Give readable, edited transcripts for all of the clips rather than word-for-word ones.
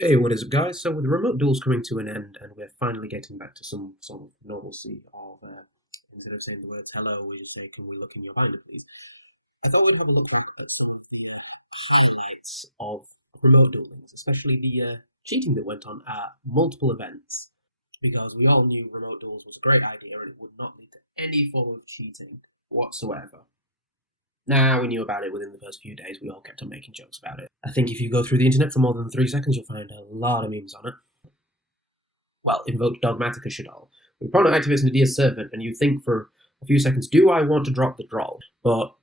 Hey, what is up, guys? So, with the remote duels coming to an end, and we're finally getting back to some sort of normalcy of instead of saying the words hello, we just say, "Can we look in your binder, please?" I thought we'd have a look back at some of the highlights of remote duelings, especially the cheating that went on at multiple events, because we all knew remote duels was a great idea and it would not lead to any form of cheating whatsoever. Now we knew about it within the first few days. We all kept on making jokes about it. I think if you go through the internet for more than 3 seconds, you'll find a lot of memes on it. Well, invoked Dogmatica Shaddoll. When opponent activates Nadia's servant, and you think for a few seconds, do I want to drop the draw? But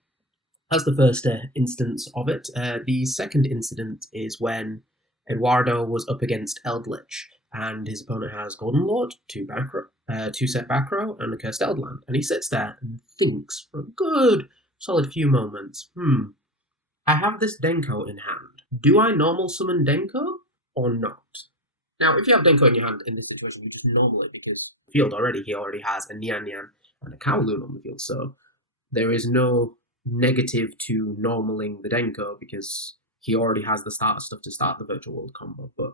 that's the first instance of it. The second incident is when Eduardo was up against Eldritch, and his opponent has Golden Lord, two set back row, and a Cursed Eldland. And he sits there and thinks for a good solid few moments, I have this Denko in hand. Do I normal summon Denko or not? Now, if you have Denko in your hand in this situation, you just normal it because field already, he already has a Nian Nian and a Kowloon on the field. So there is no negative to normaling the Denko because he already has the starter stuff to start the Virtual World combo. But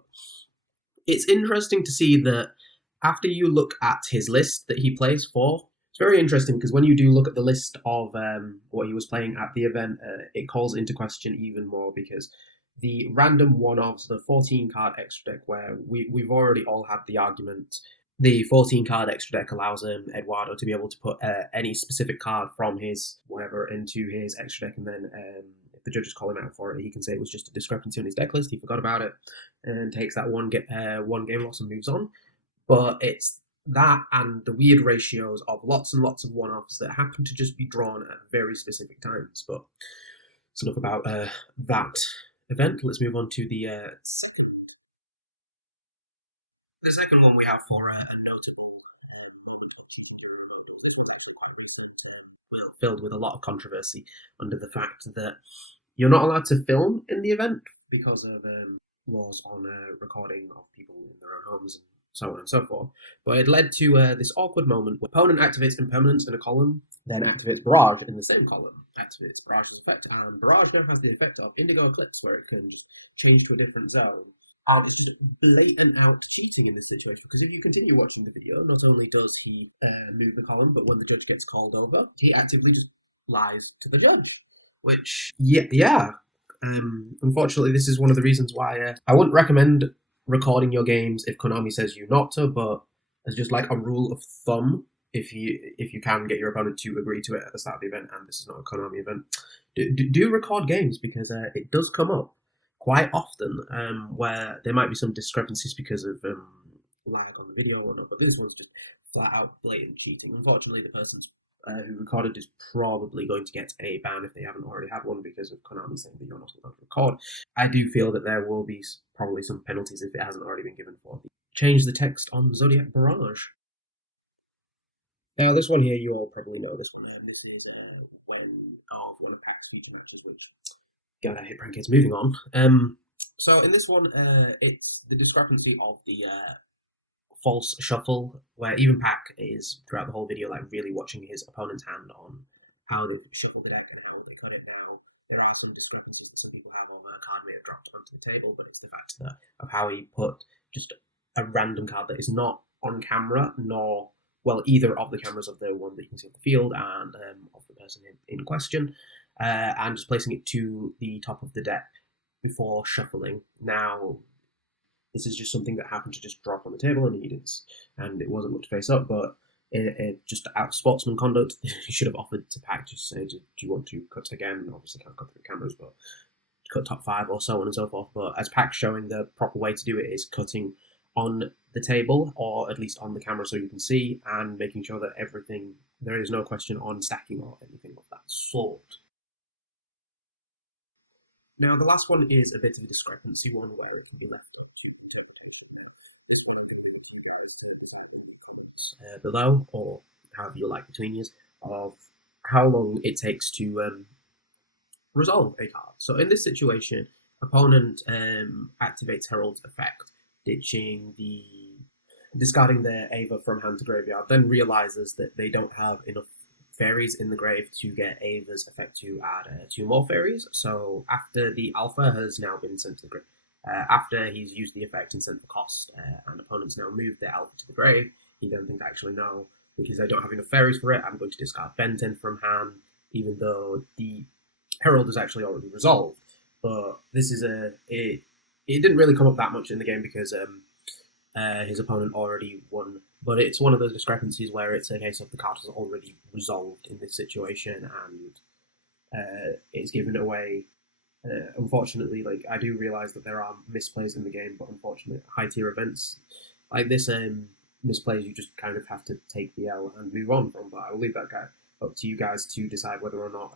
it's interesting to see that after you look at his list that he plays for, it's very interesting because when you do look at the list of what he was playing at the event, it calls into question even more because the random one-offs, the 14 card extra deck, where we've already all had the argument. The 14 card extra deck allows Eduardo to be able to put any specific card from his whatever into his extra deck, and then if the judges call him out for it, he can say it was just a discrepancy on his deck list. He forgot about it and takes that one game loss and moves on. But it's that and the weird ratios of lots and lots of one-offs that happen to just be drawn at very specific times. But it's enough about that event. Let's move on to the second one we have for a notable moment during the World This was actually quite recent, well, filled with a lot of controversy under the fact that you're not allowed to film in the event because of laws on recording of people in their own homes and so on and so forth. But it led to this awkward moment where opponent activates impermanence in a column, then activates barrage in the same column, activates barrage's effect, and barrage then has the effect of Indigo Eclipse, where it can just change to a different zone. It's just blatant out cheating in this situation because if you continue watching the video, not only does he move the column, but when the judge gets called over, he actively just lies to the judge. Which, yeah. Unfortunately, this is one of the reasons why I wouldn't recommend recording your games if Konami says you not to, but as just like a rule of thumb, if you can get your opponent to agree to it at the start of the event, and this is not a Konami event, do record games because it does come up quite often where there might be some discrepancies because of lag on the video or not, but this one's just flat out blatant cheating. Unfortunately, the person's who recorded is probably going to get a ban if they haven't already had one because of Konami saying that you're not allowed to record. I do feel that there will be probably some penalties if it hasn't already been given for the change the text on Zodiac Barrage. Now, this one here, you all probably know this one. This is one of Pac's feature matches, which God, I hate prank kids. Moving on. So in this one, it's the discrepancy of the false shuffle, where even Pac is throughout the whole video like really watching his opponent's hand on how they've shuffled the deck and how they cut it. Now there are some discrepancies that some people have on a card may have dropped onto the table, but it's the fact that of how he put just a random card that is not on camera nor either of the cameras of the one that you can see on the field and of the person in question, and just placing it to the top of the deck before shuffling. Now, this is just something that happened to just drop on the table, and it wasn't looked face up, but it just out of sportsman conduct, he should have offered to Pac just say, do you want to cut again? Obviously, can't cut through cameras, but cut top five or so on and so forth. But as Pac showing the proper way to do it is cutting on the table or at least on the camera so you can see and making sure that there is no question on stacking or anything of that sort. Now, the last one is a bit of a discrepancy one where we left below, or however you like between years, of how long it takes to resolve a card. So in this situation, opponent activates Herald's effect, discarding their Ava from hand to graveyard, then realizes that they don't have enough fairies in the grave to get Ava's effect to add two more fairies. So after the alpha has now been sent to the After he's used the effect and sent the cost, and opponents now move their alpha to the grave, he then thinks, actually, no, because I don't have enough fairies for it, I'm going to discard Benten from hand, even though the Herald is actually already resolved. But this is it didn't really come up that much in the game because his opponent already won. But it's one of those discrepancies where it's a case of the card is already resolved in this situation, and it's given away. Unfortunately, like I do realize that there are misplays in the game, but unfortunately, high tier events like this misplays you just kind of have to take the L and move on from. But I will leave that guy up to you guys to decide whether or not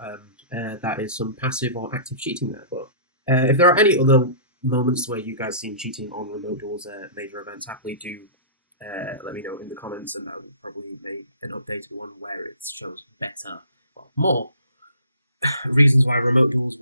that is some passive or active cheating there. But if there are any other moments where you guys seen cheating on remote duels major events, happily do let me know in the comments, and I will probably make an updated one where it shows better, well, more reasons why remote duels